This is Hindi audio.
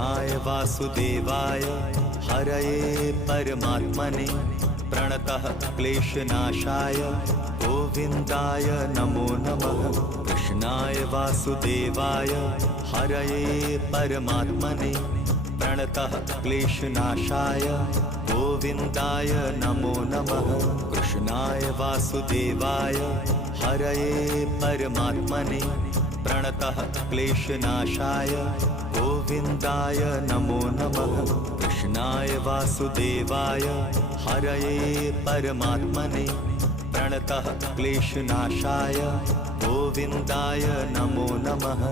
कृष्णाय वासुदेवाय हरये परमात्मने प्रणतः क्लेशनाशाय गोविन्दाय नमो नमः। कृष्णाय वासुदेवाय हरये परमात्मने प्रणतः क्लेशनाशाय गोविन्दाय नमो नमः। कृष्णाय वासुदेवाय हरये परमात्मने प्रणतः क्लेशनाशाय गोविन्दाय नमो नमः। कृष्णाय वासुदेवाय हरये परमात्मने प्रणतः क्लेशनाशाय गोविन्दाय नमो नमः।